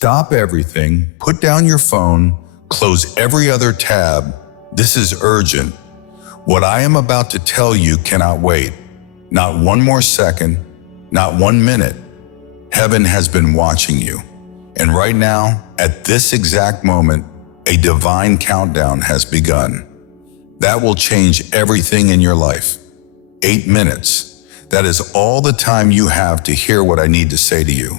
Stop everything, put down your phone, close every other tab. This is urgent. What I am about to tell you cannot wait. Not one more second, not 1 minute. Heaven has been watching you. And right now, at this exact moment, a divine countdown has begun. That will change everything in your life. 8 minutes. That is all the time you have to hear what I need to say to you.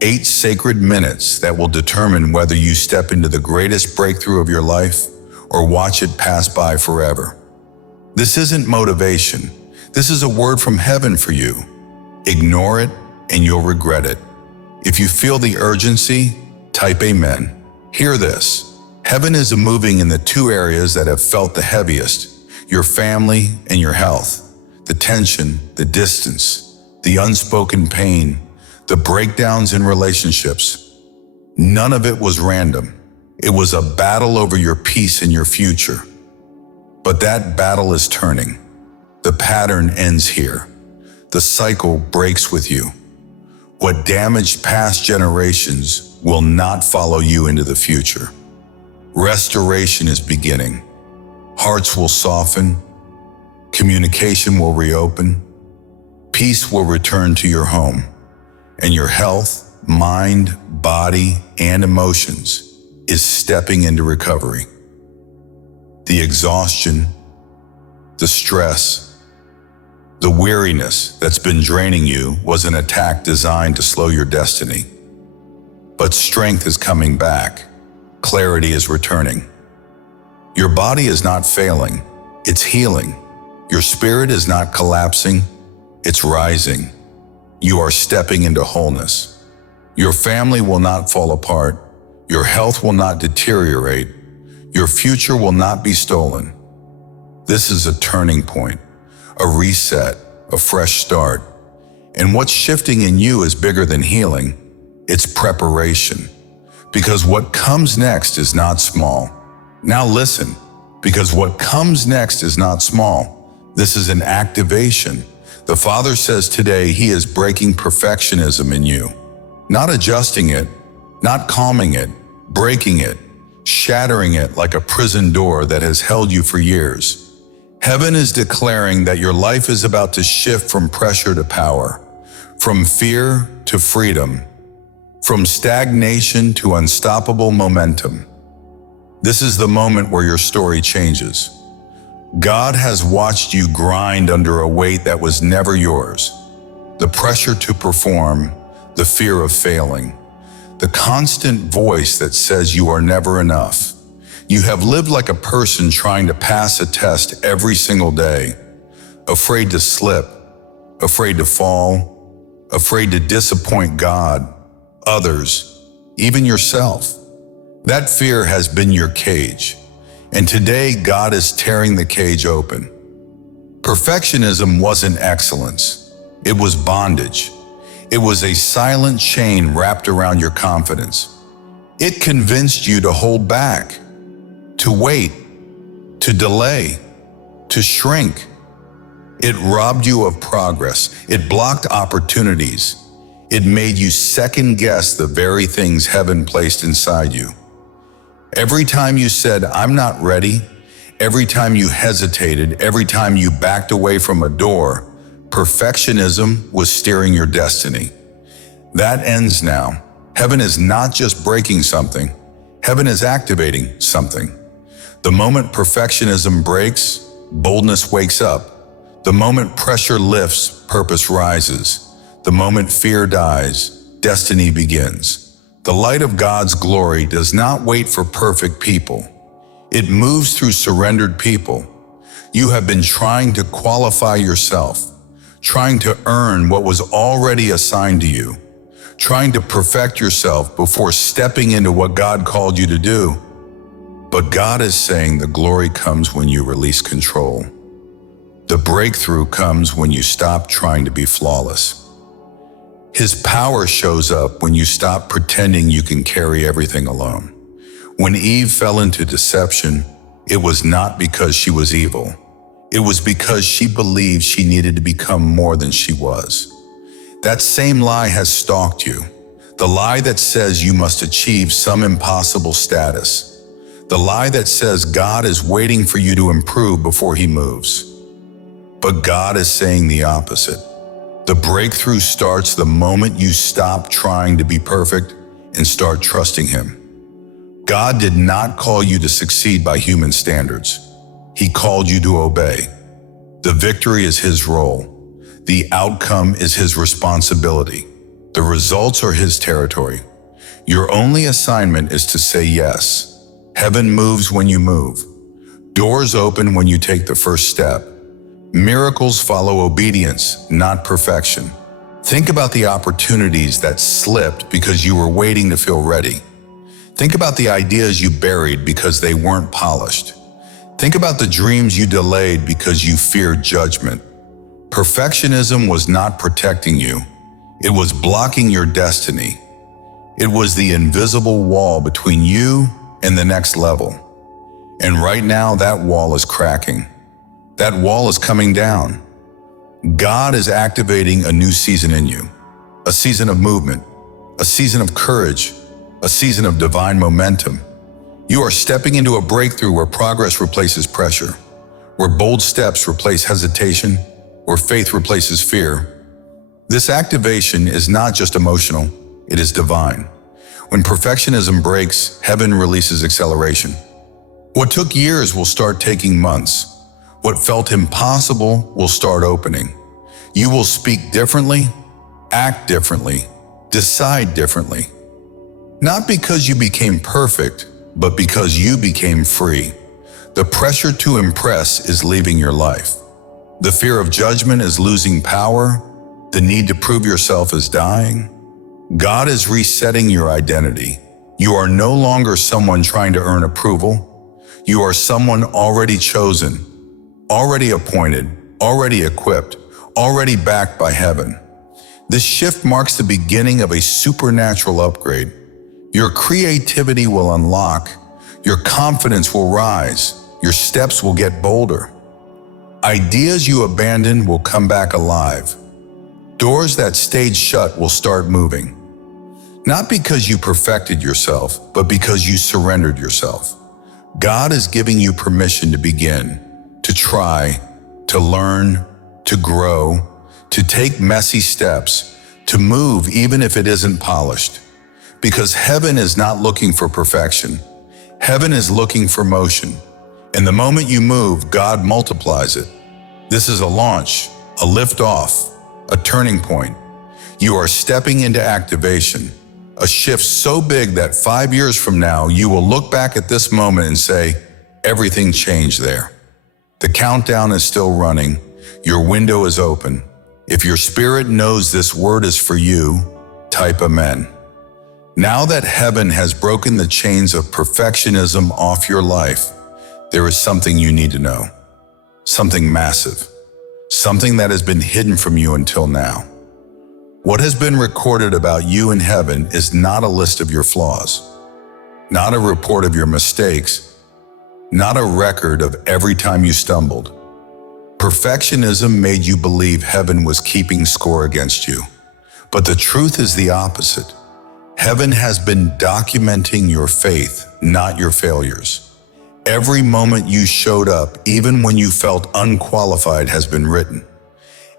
8 sacred minutes that will determine whether you step into the greatest breakthrough of your life or watch it pass by forever. This isn't motivation. This is a word from heaven for you. Ignore it and you'll regret it. If you feel the urgency, type amen. Hear this. Heaven is moving in the 2 areas that have felt the heaviest, your family and your health. The tension, the distance, the unspoken pain, the breakdowns in relationships. None of it was random. It was a battle over your peace and your future. But that battle is turning. The pattern ends here. The cycle breaks with you. What damaged past generations will not follow you into the future. Restoration is beginning. Hearts will soften. Communication will reopen. Peace will return to your home. And your health, mind, body, and emotions is stepping into recovery. The exhaustion, the stress, the weariness that's been draining you was an attack designed to slow your destiny. But strength is coming back. Clarity is returning. Your body is not failing, it's healing. Your spirit is not collapsing, it's rising. You are stepping into wholeness. Your family will not fall apart. Your health will not deteriorate. Your future will not be stolen. This is a turning point, a reset, a fresh start. And what's shifting in you is bigger than healing. It's preparation. Because what comes next is not small. Now listen, because what comes next is not small. This is an activation. The Father says today He is breaking perfectionism in you. Not adjusting it, not calming it, breaking it, shattering it like a prison door that has held you for years. Heaven is declaring that your life is about to shift from pressure to power, from fear to freedom, from stagnation to unstoppable momentum. This is the moment where your story changes. God has watched you grind under a weight that was never yours. The pressure to perform, the fear of failing, the constant voice that says you are never enough. You have lived like a person trying to pass a test every single day, afraid to slip, afraid to fall, afraid to disappoint God, others, even yourself. That fear has been your cage. And today, God is tearing the cage open. Perfectionism wasn't excellence. It was bondage. It was a silent chain wrapped around your confidence. It convinced you to hold back, to wait, to delay, to shrink. It robbed you of progress. It blocked opportunities. It made you second-guess the very things heaven placed inside you. Every time you said, "I'm not ready," every time you hesitated, every time you backed away from a door, perfectionism was steering your destiny. That ends now. Heaven is not just breaking something, heaven is activating something. The moment perfectionism breaks, boldness wakes up. The moment pressure lifts, purpose rises. The moment fear dies, destiny begins. The light of God's glory does not wait for perfect people. It moves through surrendered people. You have been trying to qualify yourself, trying to earn what was already assigned to you, trying to perfect yourself before stepping into what God called you to do. But God is saying the glory comes when you release control. The breakthrough comes when you stop trying to be flawless. His power shows up when you stop pretending you can carry everything alone. When Eve fell into deception, it was not because she was evil. It was because she believed she needed to become more than she was. That same lie has stalked you. The lie that says you must achieve some impossible status. The lie that says God is waiting for you to improve before he moves. But God is saying the opposite. The breakthrough starts the moment you stop trying to be perfect and start trusting him. God did not call you to succeed by human standards. He called you to obey. The victory is his role. The outcome is his responsibility. The results are his territory. Your only assignment is to say yes. Heaven moves when you move. Doors open when you take the first step. Miracles follow obedience, not perfection. Think about the opportunities that slipped because you were waiting to feel ready. Think about the ideas you buried because they weren't polished. Think about the dreams you delayed because you feared judgment. Perfectionism was not protecting you. It was blocking your destiny. It was the invisible wall between you and the next level. And right now, that wall is cracking. That wall is coming down. God is activating a new season in you. A season of movement. A season of courage. A season of divine momentum. You are stepping into a breakthrough where progress replaces pressure, where bold steps replace hesitation, where faith replaces fear. This activation is not just emotional, it is divine. When perfectionism breaks, heaven releases acceleration. What took years will start taking months. What felt impossible will start opening. You will speak differently, act differently, decide differently. Not because you became perfect, but because you became free. The pressure to impress is leaving your life. The fear of judgment is losing power. The need to prove yourself is dying. God is resetting your identity. You are no longer someone trying to earn approval. You are someone already chosen, already appointed, already equipped, already backed by heaven. This shift marks the beginning of a supernatural upgrade. Your creativity will unlock, your confidence will rise, your steps will get bolder. Ideas you abandoned will come back alive. Doors that stayed shut will start moving. Not because you perfected yourself, but because you surrendered yourself. God is giving you permission to begin, to try, to learn, to grow, to take messy steps, to move even if it isn't polished. Because heaven is not looking for perfection. Heaven is looking for motion. And the moment you move, God multiplies it. This is a launch, a lift-off, a turning point. You are stepping into activation, a shift so big that 5 years from now, you will look back at this moment and say, everything changed there. The countdown is still running. Your window is open. If your spirit knows this word is for you, type amen. Now that heaven has broken the chains of perfectionism off your life, there is something you need to know. Something massive. Something that has been hidden from you until now. What has been recorded about you in heaven is not a list of your flaws, not a report of your mistakes, not a record of every time you stumbled. Perfectionism made you believe heaven was keeping score against you. But the truth is the opposite. Heaven has been documenting your faith, not your failures. Every moment you showed up, even when you felt unqualified, has been written.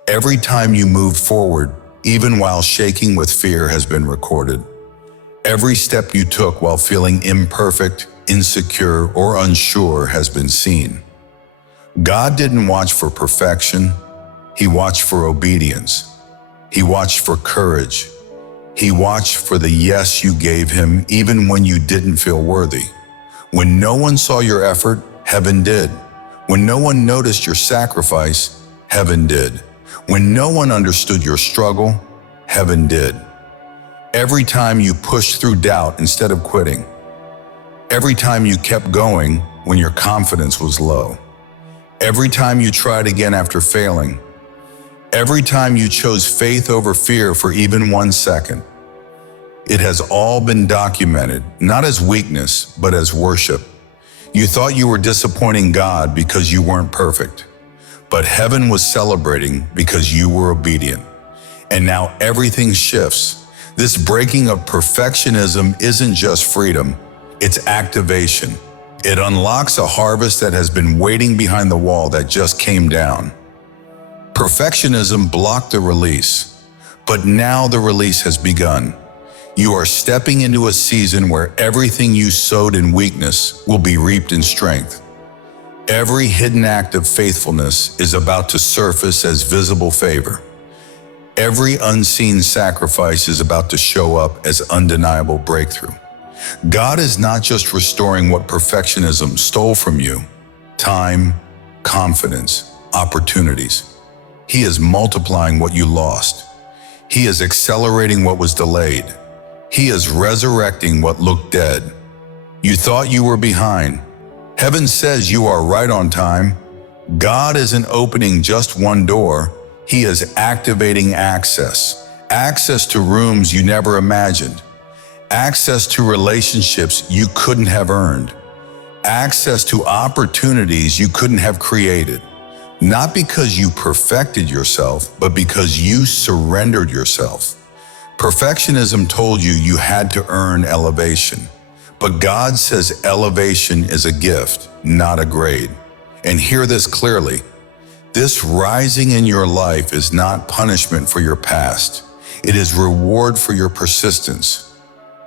Every time you moved forward, even while shaking with fear, has been recorded. Every step you took while feeling imperfect, insecure, or unsure has been seen. God didn't watch for perfection. He watched for obedience. He watched for courage. He watched for the yes you gave him even when you didn't feel worthy. When no one saw your effort, heaven did. When no one noticed your sacrifice, heaven did. When no one understood your struggle, heaven did. Every time you pushed through doubt instead of quitting. Every time you kept going when your confidence was low. Every time you tried again after failing. Every time you chose faith over fear for even 1 second. It has all been documented, not as weakness, but as worship. You thought you were disappointing God because you weren't perfect. But heaven was celebrating because you were obedient. And now everything shifts. This breaking of perfectionism isn't just freedom, it's activation. It unlocks a harvest that has been waiting behind the wall that just came down. Perfectionism blocked the release, but now the release has begun. You are stepping into a season where everything you sowed in weakness will be reaped in strength. Every hidden act of faithfulness is about to surface as visible favor. Every unseen sacrifice is about to show up as undeniable breakthrough. God is not just restoring what perfectionism stole from you: time, confidence, opportunities. He is multiplying what you lost. He is accelerating what was delayed. He is resurrecting what looked dead. You thought you were behind. Heaven says you are right on time. God isn't opening just one door. He is activating access. Access to rooms you never imagined. Access to relationships you couldn't have earned. Access to opportunities you couldn't have created. Not because you perfected yourself, but because you surrendered yourself. Perfectionism told you you had to earn elevation. But God says elevation is a gift, not a grade. And hear this clearly. This rising in your life is not punishment for your past. It is reward for your persistence.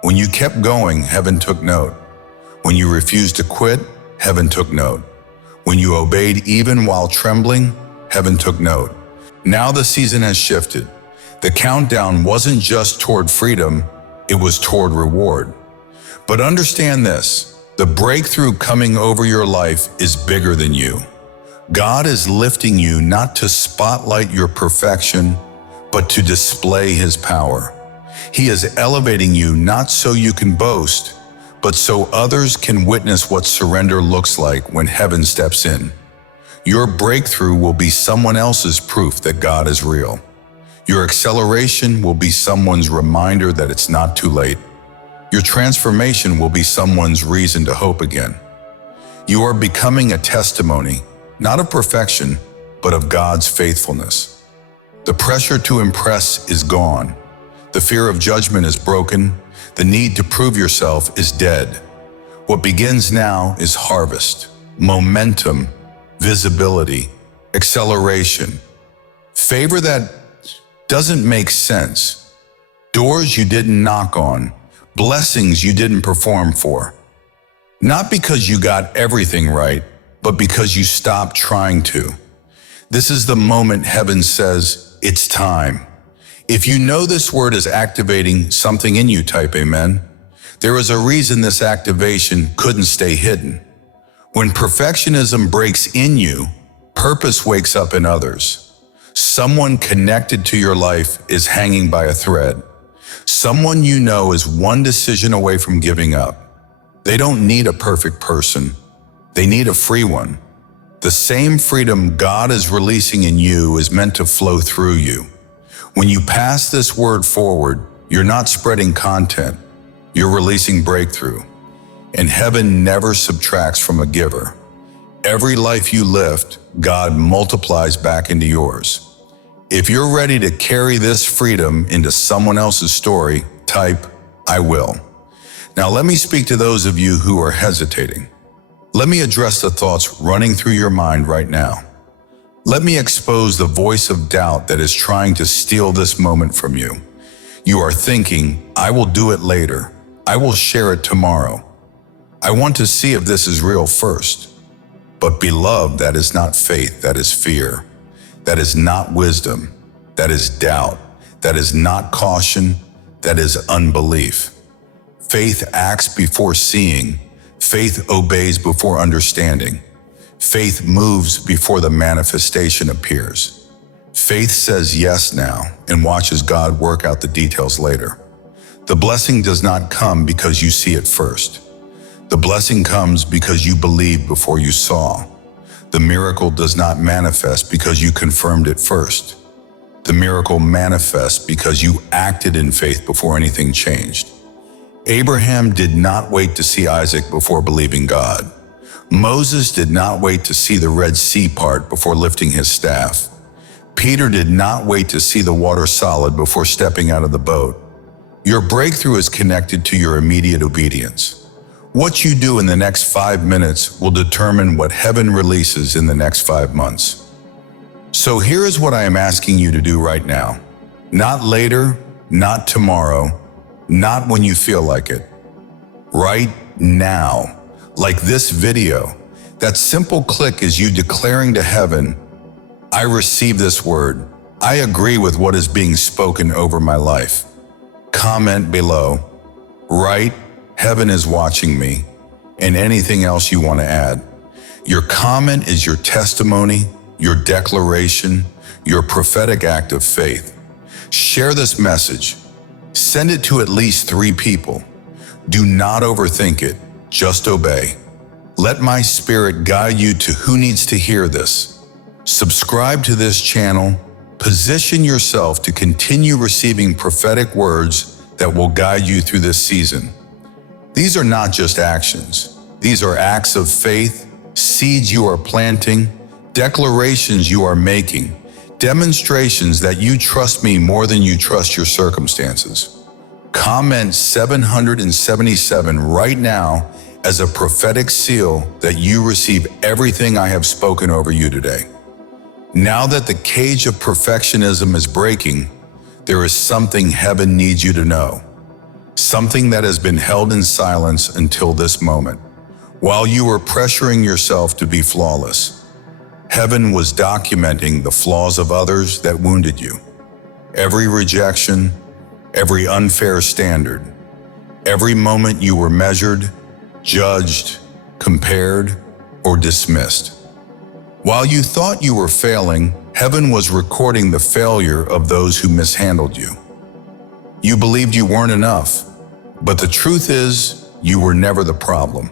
When you kept going, heaven took note. When you refused to quit, heaven took note. When you obeyed even while trembling, heaven took note. Now the season has shifted. The countdown wasn't just toward freedom, it was toward reward. But understand this, the breakthrough coming over your life is bigger than you. God is lifting you not to spotlight your perfection, but to display His power. He is elevating you not so you can boast, but so others can witness what surrender looks like when heaven steps in. Your breakthrough will be someone else's proof that God is real. Your acceleration will be someone's reminder that it's not too late. Your transformation will be someone's reason to hope again. You are becoming a testimony, not of perfection, but of God's faithfulness. The pressure to impress is gone. The fear of judgment is broken. The need to prove yourself is dead. What begins now is harvest, momentum, visibility, acceleration, favor that doesn't make sense, doors you didn't knock on, blessings you didn't perform for. Not because you got everything right, but because you stopped trying to. This is the moment heaven says, it's time. If you know this word is activating something in you, type amen. There is a reason this activation couldn't stay hidden. When perfectionism breaks in you, purpose wakes up in others. Someone connected to your life is hanging by a thread. Someone you know is one decision away from giving up. They don't need a perfect person. They need a free one. The same freedom God is releasing in you is meant to flow through you. When you pass this word forward, you're not spreading content, you're releasing breakthrough. And heaven never subtracts from a giver. Every life you lift, God multiplies back into yours. If you're ready to carry this freedom into someone else's story, type, I will. Now let me speak to those of you who are hesitating. Let me address the thoughts running through your mind right now. Let me expose the voice of doubt that is trying to steal this moment from you. You are thinking, I will do it later. I will share it tomorrow. I want to see if this is real first. But beloved, that is not faith, that is fear. That is not wisdom. That is doubt. That is not caution. That is unbelief. Faith acts before seeing. Faith obeys before understanding. Faith moves before the manifestation appears. Faith says yes now and watches God work out the details later. The blessing does not come because you see it first. The blessing comes because you believed before you saw. The miracle does not manifest because you confirmed it first. The miracle manifests because you acted in faith before anything changed. Abraham did not wait to see Isaac before believing God. Moses did not wait to see the Red Sea part before lifting his staff. Peter did not wait to see the water solid before stepping out of the boat. Your breakthrough is connected to your immediate obedience. What you do in the next 5 minutes will determine what heaven releases in the next 5 months. So here is what I am asking you to do right now. Not later, not tomorrow, not when you feel like it. Right now, like this video. That simple click is you declaring to heaven, I receive this word. I agree with what is being spoken over my life. Comment below. Write, heaven is watching me, and anything else you want to add. Your comment is your testimony, your declaration, your prophetic act of faith. Share this message. Send it to at least 3 people. Do not overthink it, just obey. Let my spirit guide you to who needs to hear this. Subscribe to this channel. Position yourself to continue receiving prophetic words that will guide you through this season. These are not just actions. These are acts of faith, seeds you are planting, declarations you are making, demonstrations that you trust me more than you trust your circumstances. Comment 777 right now as a prophetic seal that you receive everything I have spoken over you today. Now that the cage of perfectionism is breaking, there is something heaven needs you to know. Something that has been held in silence until this moment. While you were pressuring yourself to be flawless, heaven was documenting the flaws of others that wounded you. Every rejection, every unfair standard, every moment you were measured, judged, compared, or dismissed. While you thought you were failing, heaven was recording the failure of those who mishandled you. You believed you weren't enough, but the truth is, you were never the problem.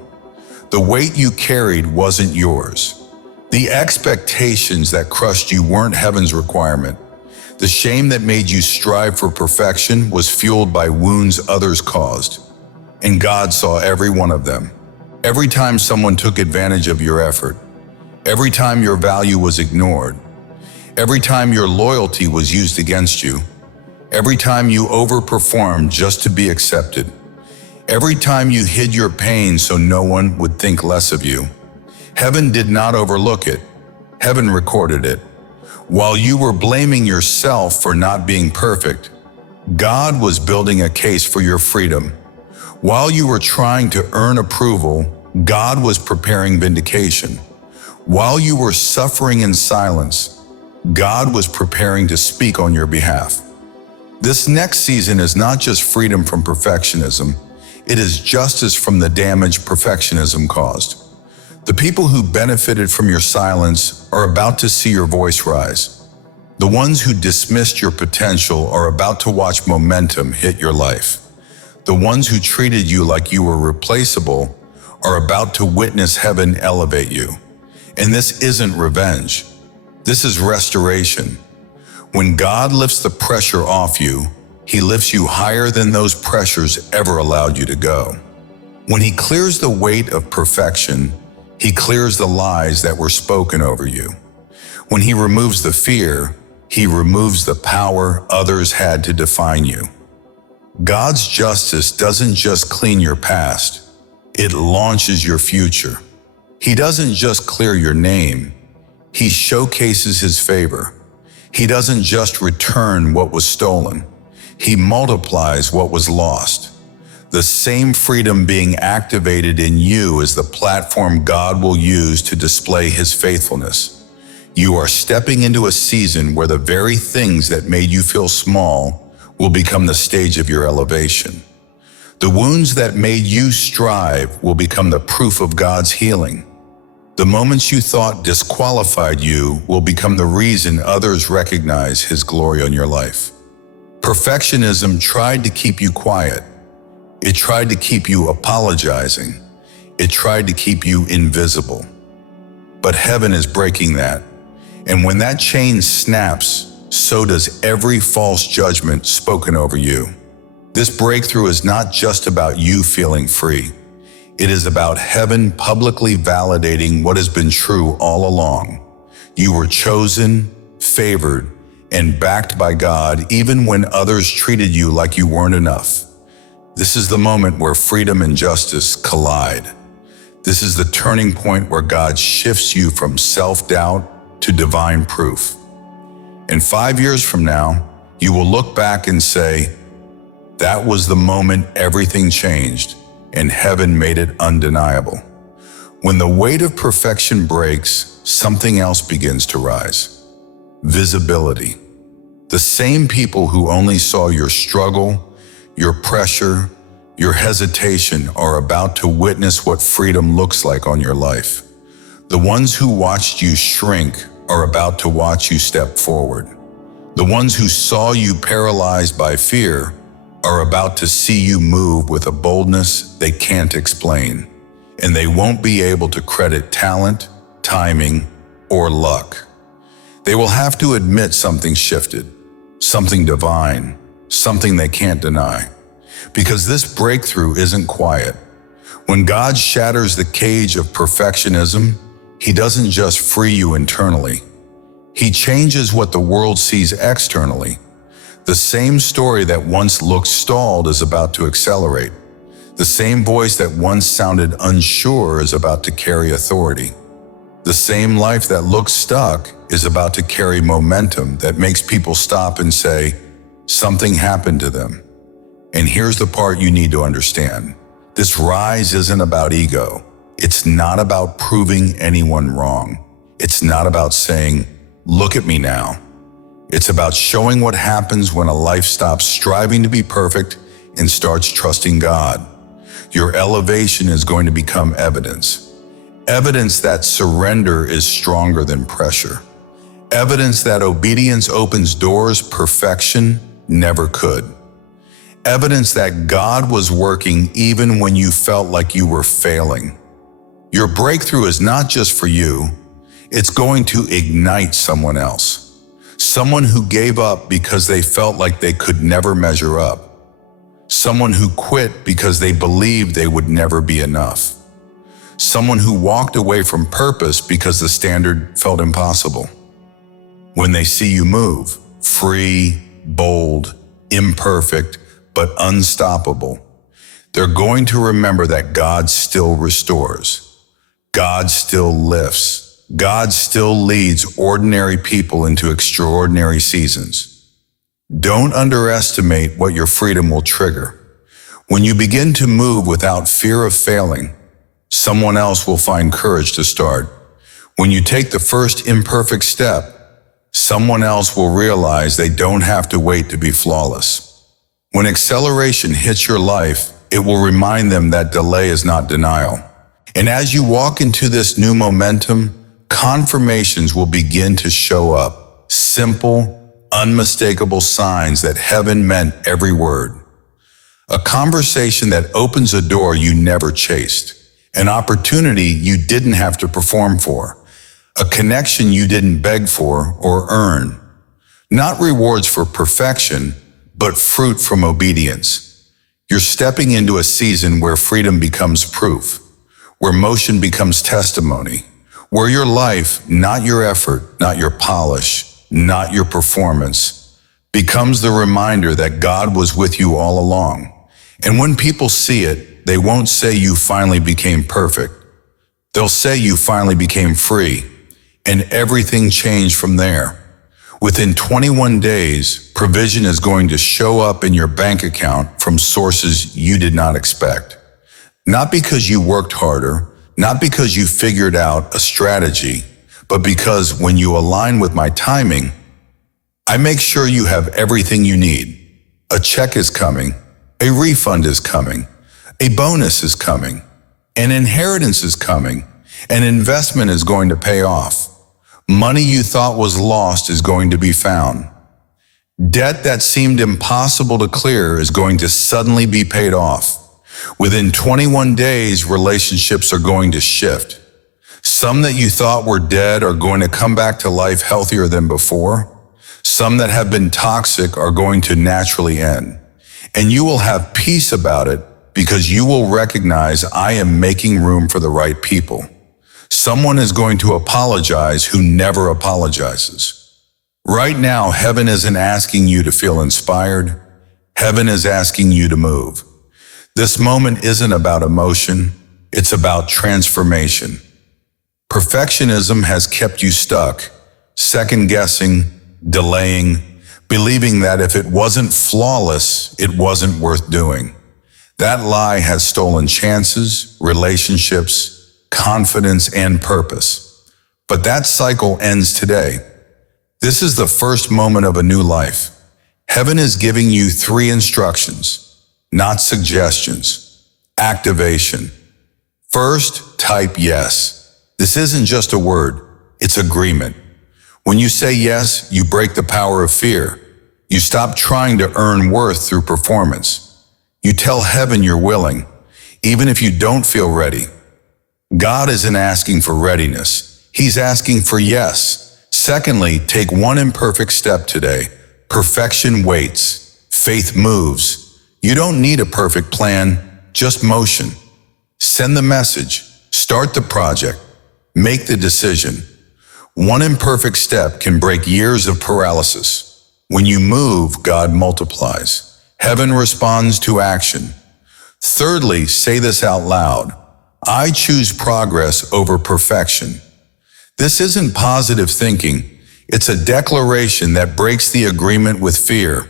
The weight you carried wasn't yours. The expectations that crushed you weren't heaven's requirement. The shame that made you strive for perfection was fueled by wounds others caused. And God saw every one of them. Every time someone took advantage of your effort, every time your value was ignored, every time your loyalty was used against you, every time you overperformed just to be accepted, every time you hid your pain so no one would think less of you. Heaven did not overlook it. Heaven recorded it. While you were blaming yourself for not being perfect, God was building a case for your freedom. While you were trying to earn approval, God was preparing vindication. While you were suffering in silence, God was preparing to speak on your behalf. This next season is not just freedom from perfectionism, it is justice from the damage perfectionism caused. The people who benefited from your silence are about to see your voice rise. The ones who dismissed your potential are about to watch momentum hit your life. The ones who treated you like you were replaceable are about to witness heaven elevate you. And this isn't revenge. This is restoration. When God lifts the pressure off you, He lifts you higher than those pressures ever allowed you to go. When He clears the weight of perfection, He clears the lies that were spoken over you. When He removes the fear, He removes the power others had to define you. God's justice doesn't just clean your past, it launches your future. He doesn't just clear your name, He showcases His favor. He doesn't just return what was stolen, He multiplies what was lost. The same freedom being activated in you is the platform God will use to display His faithfulness. You are stepping into a season where the very things that made you feel small will become the stage of your elevation. The wounds that made you strive will become the proof of God's healing. The moments you thought disqualified you will become the reason others recognize His glory on your life. Perfectionism tried to keep you quiet. It tried to keep you apologizing. It tried to keep you invisible. But heaven is breaking that. And when that chain snaps, so does every false judgment spoken over you. This breakthrough is not just about you feeling free. It is about heaven publicly validating what has been true all along. You were chosen, favored, and backed by God even when others treated you like you weren't enough. This is the moment where freedom and justice collide. This is the turning point where God shifts you from self-doubt to divine proof. And 5 years from now, you will look back and say, that was the moment everything changed and heaven made it undeniable. When the weight of perfection breaks, something else begins to rise. Visibility. The same people who only saw your struggle, your pressure, your hesitation are about to witness what freedom looks like on your life. The ones who watched you shrink are about to watch you step forward. The ones who saw you paralyzed by fear are about to see you move with a boldness they can't explain, and they won't be able to credit talent, timing, or luck. They will have to admit something shifted, something divine, something they can't deny. Because this breakthrough isn't quiet. When God shatters the cage of perfectionism, He doesn't just free you internally. He changes what the world sees externally. The same story that once looked stalled is about to accelerate. The same voice that once sounded unsure is about to carry authority. The same life that looks stuck is about to carry momentum that makes people stop and say, something happened to them. And here's the part you need to understand. This rise isn't about ego. It's not about proving anyone wrong. It's not about saying, look at me now. It's about showing what happens when a life stops striving to be perfect and starts trusting God. Your elevation is going to become evidence. Evidence that surrender is stronger than pressure. Evidence that obedience opens doors perfection never could. Evidence that God was working even when you felt like you were failing. Your breakthrough is not just for you, it's going to ignite someone else. Someone who gave up because they felt like they could never measure up. Someone who quit because they believed they would never be enough. Someone who walked away from purpose because the standard felt impossible. When they see you move, free, bold, imperfect, but unstoppable, they're going to remember that God still restores. God still lifts. God still leads ordinary people into extraordinary seasons. Don't underestimate what your freedom will trigger. When you begin to move without fear of failing, someone else will find courage to start. When you take the first imperfect step, someone else will realize they don't have to wait to be flawless. When acceleration hits your life, it will remind them that delay is not denial. And as you walk into this new momentum, confirmations will begin to show up. Simple, unmistakable signs that heaven meant every word. A conversation that opens a door you never chased. An opportunity you didn't have to perform for. A connection you didn't beg for or earn. Not rewards for perfection, but fruit from obedience. You're stepping into a season where freedom becomes proof, where motion becomes testimony, where your life, not your effort, not your polish, not your performance, becomes the reminder that God was with you all along. And when people see it, they won't say you finally became perfect. They'll say you finally became free, and everything changed from there. Within 21 days, provision is going to show up in your bank account from sources you did not expect. Not because you worked harder, not because you figured out a strategy, but because when you align with my timing, I make sure you have everything you need. A check is coming, a refund is coming, a bonus is coming, an inheritance is coming, an investment is going to pay off. Money you thought was lost is going to be found. Debt that seemed impossible to clear is going to suddenly be paid off. Within 21 days, relationships are going to shift. Some that you thought were dead are going to come back to life healthier than before. Some that have been toxic are going to naturally end. And you will have peace about it because you will recognize I am making room for the right people. Someone is going to apologize who never apologizes. Right now, heaven isn't asking you to feel inspired. Heaven is asking you to move. This moment isn't about emotion, it's about transformation. Perfectionism has kept you stuck, second-guessing, delaying, believing that if it wasn't flawless, it wasn't worth doing. That lie has stolen chances, relationships, confidence, and purpose. But that cycle ends today. This is the first moment of a new life. Heaven is giving you 3 instructions, not suggestions. Activation. First, type yes. This isn't just a word, it's agreement. When you say yes, you break the power of fear. You stop trying to earn worth through performance. You tell heaven you're willing, even if you don't feel ready. God isn't asking for readiness. He's asking for yes. Secondly, take one imperfect step today. Perfection waits. Faith moves. You don't need a perfect plan, just motion. Send the message. Start the project. Make the decision. One imperfect step can break years of paralysis. When you move, God multiplies. Heaven responds to action. Thirdly, say this out loud. I choose progress over perfection. This isn't positive thinking. It's a declaration that breaks the agreement with fear.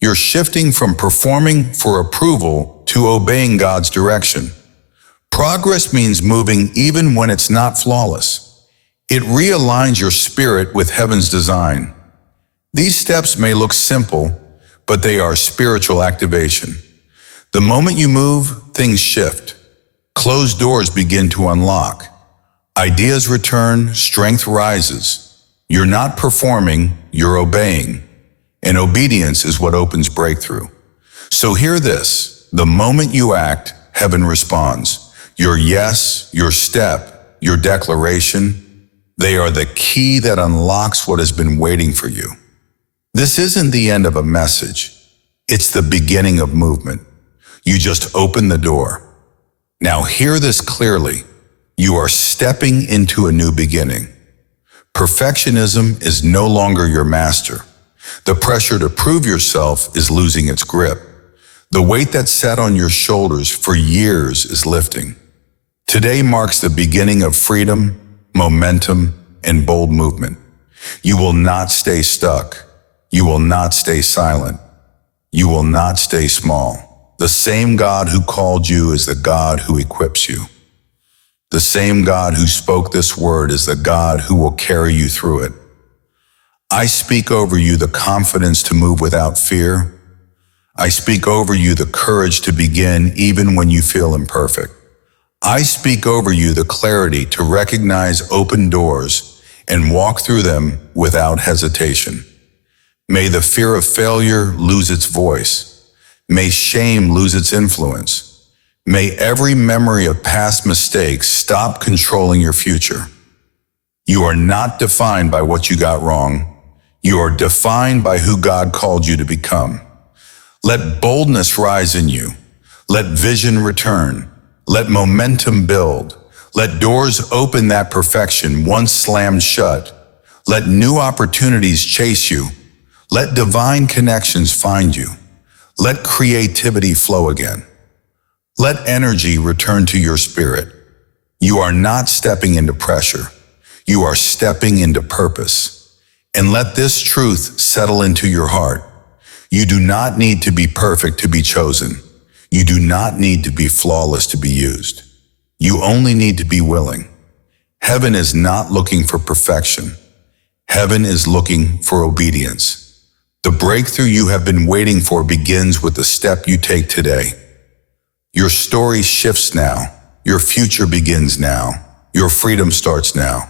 You're shifting from performing for approval to obeying God's direction. Progress means moving even when it's not flawless. It realigns your spirit with heaven's design. These steps may look simple, but they are spiritual activation. The moment you move, things shift. Closed doors begin to unlock. Ideas return, strength rises. You're not performing, you're obeying. And obedience is what opens breakthrough. So hear this, the moment you act, heaven responds. Your yes, your step, your declaration, they are the key that unlocks what has been waiting for you. This isn't the end of a message. It's the beginning of movement. You just open the door. Now hear this clearly. You are stepping into a new beginning. Perfectionism is no longer your master. The pressure to prove yourself is losing its grip. The weight that sat on your shoulders for years is lifting. Today marks the beginning of freedom, momentum, and bold movement. You will not stay stuck. You will not stay silent. You will not stay small. The same God who called you is the God who equips you. The same God who spoke this word is the God who will carry you through it. I speak over you the confidence to move without fear. I speak over you the courage to begin even when you feel imperfect. I speak over you the clarity to recognize open doors and walk through them without hesitation. May the fear of failure lose its voice. May shame lose its influence. May every memory of past mistakes stop controlling your future. You are not defined by what you got wrong. You are defined by who God called you to become. Let boldness rise in you. Let vision return. Let momentum build. Let doors open that perfection once slammed shut. Let new opportunities chase you. Let divine connections find you. Let creativity flow again. Let energy return to your spirit. You are not stepping into pressure. You are stepping into purpose. And let this truth settle into your heart. You do not need to be perfect to be chosen. You do not need to be flawless to be used. You only need to be willing. Heaven is not looking for perfection. Heaven is looking for obedience. The breakthrough you have been waiting for begins with the step you take today. Your story shifts now. Your future begins now. Your freedom starts now.